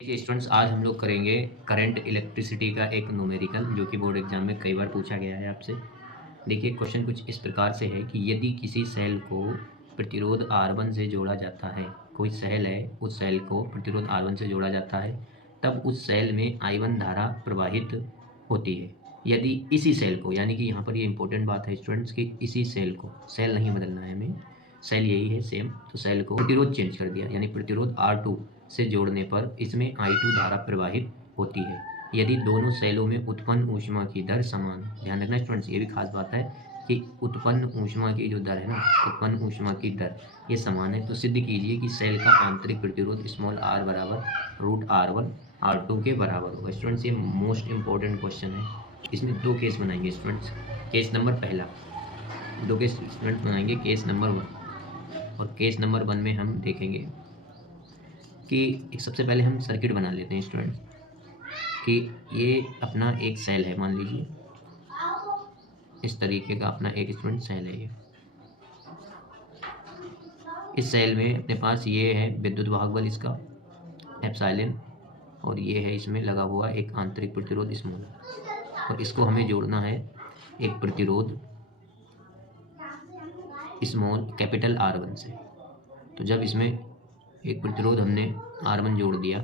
देखिए स्टूडेंट्स, आज हम लोग करेंगे करंट इलेक्ट्रिसिटी का एक न्यूमेरिकल जो कि बोर्ड एग्जाम में कई बार पूछा गया है आपसे। देखिए क्वेश्चन कुछ इस प्रकार से है कि यदि किसी सेल को प्रतिरोध R1 से जोड़ा जाता है, कोई सेल है, उस सेल को प्रतिरोध R1 से जोड़ा जाता है, तब उस सेल में I1 धारा प्रवाहित होती है। यदि इसी सेल को, यानी कि यहाँ पर ये इंपॉर्टेंट बात है स्टूडेंट्स कि इसी सेल को, सेल नहीं बदलना है हमें, सेल यही है सेम, तो सेल को प्रतिरोध चेंज कर दिया, यानी प्रतिरोध R2 से जोड़ने पर इसमें I2 धारा प्रवाहित होती है। यदि दोनों सेलों में उत्पन्न ऊष्मा की दर समान है। ध्यान रखना स्टूडेंट्स, ये भी खास बात है कि उत्पन्न ऊष्मा की जो दर है ना, उत्पन्न ऊष्मा की दर ये समान है, तो सिद्ध कीजिए कि सेल का आंतरिक प्रतिरोध स्मॉल r बराबर √R1 R2 के बराबर होगा। स्टूडेंट्स, ये मोस्ट इंपॉर्टेंट क्वेश्चन है। इसमें दो केस बनाएंगे स्टूडेंट्स। केस नंबर पहला, दो केस स्टूडेंट्स बनाएंगे, केस नंबर 1 और केस नंबर 1 में हम देखेंगे कि एक सबसे पहले हम सर्किट बना लेते हैं स्टूडेंट्स कि ये अपना एक सेल है, मान लीजिए इस तरीके का अपना एक स्टूडेंट सेल है। ये इस सेल में अपने पास ये है विद्युत वाहक बल इसका एप्सिलॉन, और ये है इसमें लगा हुआ एक आंतरिक प्रतिरोध स्मॉल, और इसको हमें जोड़ना है एक प्रतिरोध स्मॉल कैपिटल R1 से। तो जब इसमें एक प्रतिरोध हमने R1 जोड़ दिया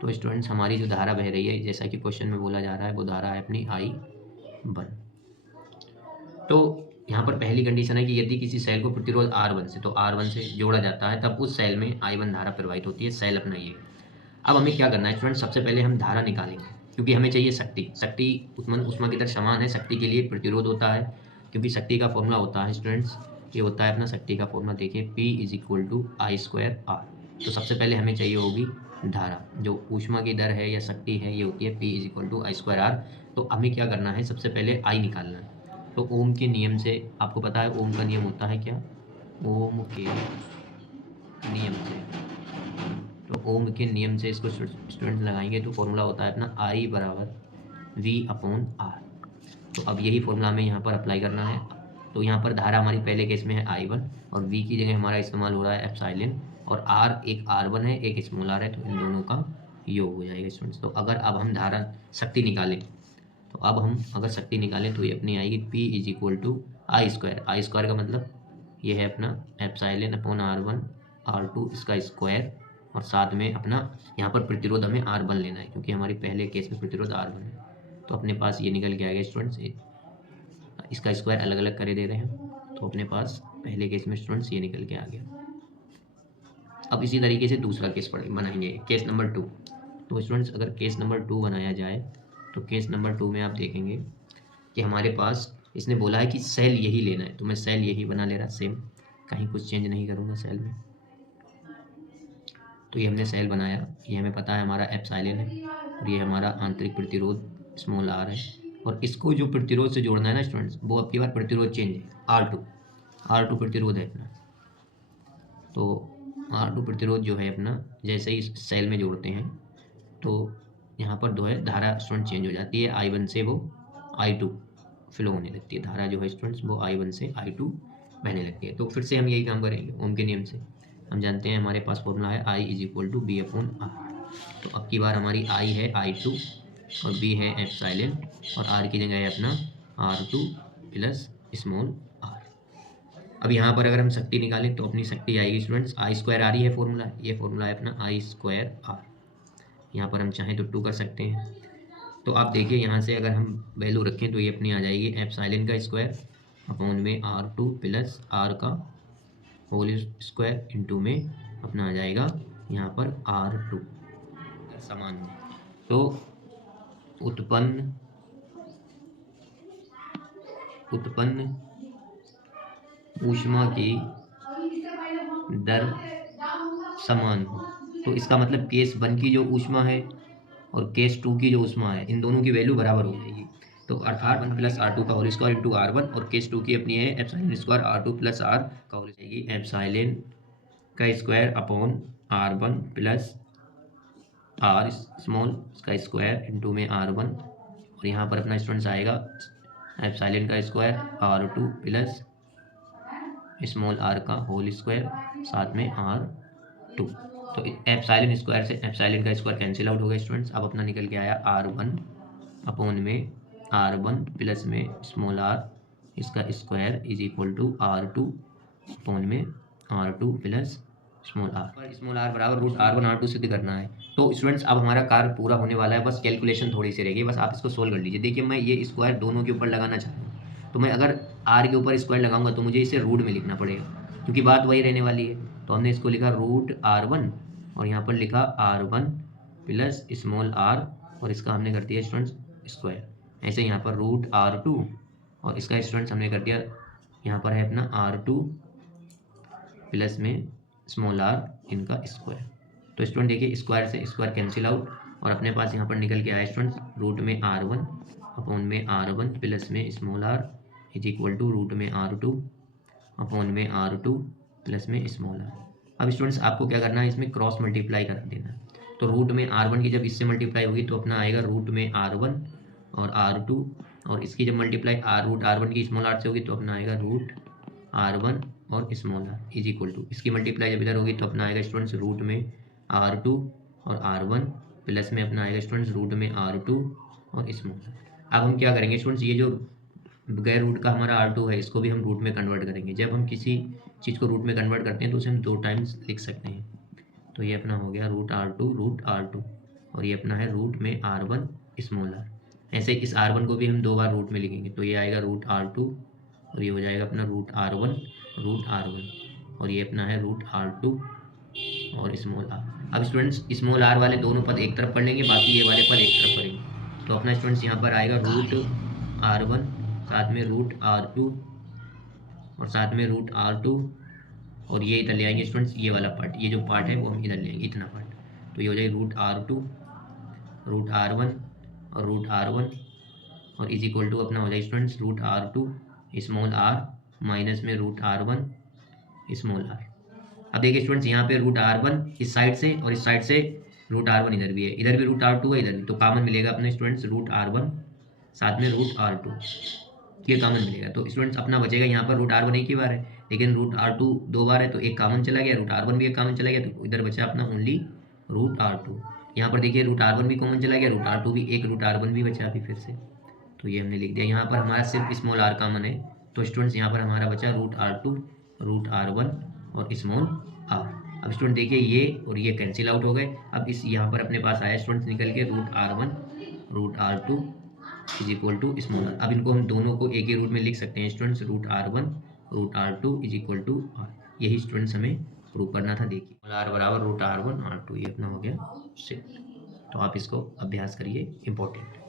तो स्टूडेंट्स हमारी जो धारा बह रही है, जैसा कि क्वेश्चन में बोला जा रहा है, वो धारा है अपनी I1। तो यहाँ पर पहली कंडीशन है कि यदि किसी सेल को प्रतिरोध R1 से, तो R1 से जोड़ा जाता है, तब उस सेल में I1 धारा प्रवाहित होती है। सेल अपना ये। अब हमें क्या करना है स्टूडेंट, सबसे पहले हम धारा निकालेंगे, क्योंकि हमें चाहिए शक्ति। शक्ति उत्पन्न ऊष्मा की दर समान है, शक्ति के लिए प्रतिरोध होता है, क्योंकि शक्ति का फॉर्मूला होता है स्टूडेंट्स, ये होता है अपना शक्ति का फॉर्मूला, देखिए P = I²R। तो सबसे पहले हमें चाहिए होगी धारा, जो ऊष्मा की दर है या शक्ति है, ये होती है P = I²R। तो हमें क्या करना है, सबसे पहले I निकालना है। तो ओम के नियम से, आपको पता है ओम का नियम होता है क्या, ओम के नियम से, तो ओम के नियम से इसको स्टूडेंट लगाएंगे तो फॉर्मूला होता है अपना I = V/R। तो अब यही फॉर्मूला हमें यहाँ पर अप्लाई करना है। तो यहाँ पर धारा हमारी पहले केस में है I1, और V की जगह हमारा इस्तेमाल हो रहा है एप्सिलॉन, और R एक R1 है, एक स्मॉल r है, तो इन दोनों का योग हो जाएगा स्टूडेंट्स। तो अगर अब हम धारा शक्ति निकालें, तो अब हम अगर शक्ति निकालें तो ये अपनी आएगी P = I²। का मतलब ये है अपना εr1 R2 इसका स्क्वायर, और साथ में अपना यहाँ पर प्रतिरोध हमें R1 लेना है, क्योंकि हमारे पहले केस में प्रतिरोध R1 है। तो अपने पास ये निकल के आ गया स्टूडेंट्स, इसका स्क्वायर अलग अलग करे दे रहे हैं, तो अपने पास पहले केस में स्टूडेंट्स ये निकल के आ गया। अब इसी तरीके से दूसरा केस बनाएंगे, केस नंबर 2। तो स्टूडेंट्स अगर केस नंबर 2 बनाया जाए, तो केस नंबर 2 में आप देखेंगे कि हमारे पास इसने बोला है कि सेल यही लेना है, तो मैं सेल यही बना ले रहा, सेम, कहीं कुछ चेंज नहीं करूँगा सेल में। तो ये हमने सेल बनाया, ये हमें पता है हमारा एप्सिलॉन है, और ये हमारा आंतरिक प्रतिरोध स्मॉल r है, और इसको जो प्रतिरोध से जोड़ना है ना स्टूडेंट्स, वो अब की बार प्रतिरोध चेंज है, R2 प्रतिरोध है अपना। तो R2 प्रतिरोध जो है अपना, जैसे ही सेल में जोड़ते हैं तो यहाँ पर जो है धारा स्टूडेंट चेंज हो जाती है, I1 से वो I2 फ्लो होने लगती है। धारा जो है स्टूडेंट्स वो I1 से I2 बहने लगती है। तो फिर से हम यही काम करेंगे ओम के नियम से। हम जानते हैं हमारे पास फॉर्मूला है I = V/R। तो अब की बार हमारी I है I2 और V है एप्सिलॉन, और R की जगह है अपना R2 प्लस स्मॉल r। अब यहाँ पर अगर हम शक्ति निकालें तो अपनी शक्ति आएगी स्टूडेंट्स I²R ही है फॉर्मूला, ये फॉर्मूला है अपना I²R। यहाँ पर हम चाहें तो 2 कर सकते हैं। तो आप देखिए यहाँ से अगर हम वैल्यू रखें तो ये अपनी आ जाएगी एप्सिलॉन का स्क्वायर अपॉन में R2 प्लस R का होल स्क्वायर इंटू में अपना आ जाएगा यहाँ पर R2 समान है। तो उत्पन्न ऊष्मा की दर समान हो, तो इसका मतलब केस 1 की जो ऊष्मा है और केस 2 की जो ऊष्मा है, इन दोनों की वैल्यू बराबर हो जाएगी। तो R1 प्लस R2 का होल स्क्वायर इंटू R1, और केस 2 की अपनी है epsilon square R2 plus R का होल जाएगी एप्सिलॉन का square upon R1 plus R small का स्क्वायर इंटू में R1, और यहाँ पर अपना स्टूडेंट्स आएगा एप्सिलॉन का square R2 plus small r का होल स्क्वायर साथ में R2। तो एप्सिलॉन स्क्वायर से एप्सिलॉन का स्क्वायर कैंसिल आउट हो गया स्टूडेंट्स। अब अपना निकल के आया R1 अपॉन में R1 प्लस में स्मॉल r इसका square is equal to R2 upon में R2 plus small r। Small r बराबर रूट R1 R2 सिद्ध करना है। तो स्टूडेंट्स अब हमारा कार्य पूरा होने वाला है, बस कैलकुलेशन थोड़ी सी रहेगी, बस आप इसको सोल्व कर लीजिए। देखिए मैं ये स्क्वायर दोनों के ऊपर लगाना चाह रहा हूँ, तो मैं अगर r के ऊपर स्क्वायर लगाऊंगा तो मुझे इसे रूट में लिखना पड़ेगा, क्योंकि बात वही रहने वाली है। तो हमने इसको लिखा रूट R1 और यहाँ पर लिखा R1 प्लस स्मॉल r और इसका हमने कर दिया स्टूडेंट्स स्क्वायर। ऐसे यहाँ पर रूट R2 और इसका स्टूडेंट्स हमने कर दिया, यहाँ पर है अपना R2 प्लस में स्मॉल r इनका स्क्वायर। तो स्टूडेंट देखिए स्क्वायर से स्क्वायर कैंसिल आउट और अपने पास यहाँ पर निकल के आया स्टूडेंट्स रूट में R1 अपॉन में R1 प्लस में small r is equal to root में R2 अपॉन में R2 प्लस में स्मॉल r। अब स्टूडेंट्स आपको क्या करना है, इसमें क्रॉस मल्टीप्लाई करा देना है। तो रूट में R1 की जब इससे मल्टीप्लाई होगी तो अपना आएगा रूट में R1 और R2, और इसकी जब मल्टीप्लाई रूट R1 की स्मॉल r से होगी तो अपना आएगा रूट R1 और small r is equal to, इसकी मल्टीप्लाई जब इधर होगी तो अपना आएगा स्टूडेंट्स रूट में R2 और R1 प्लस में अपना आएगा स्टूडेंट्स रूट में R2 और स्मॉल r। अब हम क्या करेंगे स्टूडेंट्स, ये जो गैर रूट का हमारा R2 है इसको भी हम रूट में कन्वर्ट करेंगे। जब हम किसी चीज़ को रूट में कन्वर्ट करते हैं तो उसे हम 2 टाइम्स लिख सकते हैं। तो ये अपना हो गया रूट R2 और ये अपना है रूट में R1 स्मॉल r। ऐसे इस R1 को भी हम 2 बार रूट में लिखेंगे, तो ये आएगा रूट R2 और ये हो जाएगा अपना रूट R1 और ये अपना है रूट R2 और स्मॉल r। अब स्टूडेंट्स स्मॉल r वाले दोनों पद एक तरफ पढ़ लेंगे, बाकी ये वाले पद एक तरफ पढ़ेंगे। तो अपना स्टूडेंट्स यहाँ पर आएगा रूट R1 साथ में रूट R2 और साथ में रूट R2 और ये इधर ले आएंगे स्टूडेंट्स, ये वाला पार्ट, ये जो पार्ट है वो हम इधर ले आएंगे, इतना पार्ट। तो ये हो जाएगा रूट R2 रूट R1 और रूट R1 और इज इक्वल टू अपना हो जाएगा students root R2 small r minus में रूट R1 स्मॉल r। अब देखिए स्टूडेंट्स यहाँ पे रूट R1 इस साइड से और इस साइड से रूट R1 इधर भी है, इधर भी रूट R2 है, इधर भी, तो कॉमन मिलेगा अपने स्टूडेंट्स रूट R1 साथ में रूट R2, ये कॉमन मिलेगा। तो स्टूडेंट्स अपना बचेगा यहाँ पर रूट R1 एक ही बार है, लेकिन रूट R2 2 बार है, तो एक कॉमन चला गया, रूट R1 भी एक कॉमन चला गया, तो इधर बचा अपना ओनली रूट R2। यहाँ पर देखिए रूट R1 भी कॉमन चला गया, रूट R2 भी, एक रूट R1 भी बचा अभी फिर से, तो ये हमने लिख दिया। यहाँ पर हमारा सिर्फ स्मॉल r कॉमन है, तो स्टूडेंट्स यहाँ पर हमारा बचा रूट R2 रूट R1 और स्मॉल r। अब स्टूडेंट देखिए ये और ये कैंसिल आउट हो गए। अब इस यहाँ पर अपने पास आया स्टूडेंट्स निकल के root R1 root R2 is equal to small r। अब इनको हम दोनों को एक ही रूट में लिख सकते हैं students, root R1 root R2 is equal to r। यही स्टूडेंट्स हमें प्रूव करना था। देखिए r बराबर रूट R1 R2, ये अपना हो गया 6। तो आप इसको अभ्यास करिए, इंपॉर्टेंट।